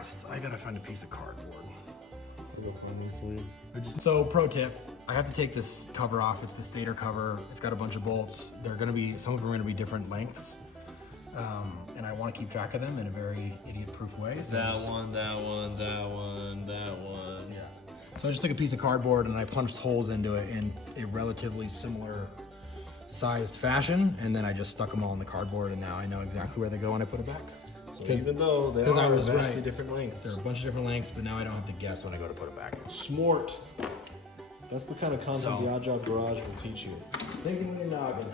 last, I gotta find a piece of cardboard. I'll go find one for you. So pro tip, I have to take this cover off. It's the stator cover. It's got a bunch of bolts. They're gonna be, some of them are gonna be different lengths. And I wanna keep track of them in a very idiot-proof way. So That one. Yeah. So I just took a piece of cardboard and I punched holes into it in a relatively similar sized fashion. And then I just stuck them all in the cardboard and now I know exactly where they go when I put it back. So even though they I are was vastly right. different lengths. There are a bunch of different lengths, but now I don't have to guess when I go to put it back. Smart. That's the kind of content So- the Odd Job Garage will teach you. Thinking with your noggin.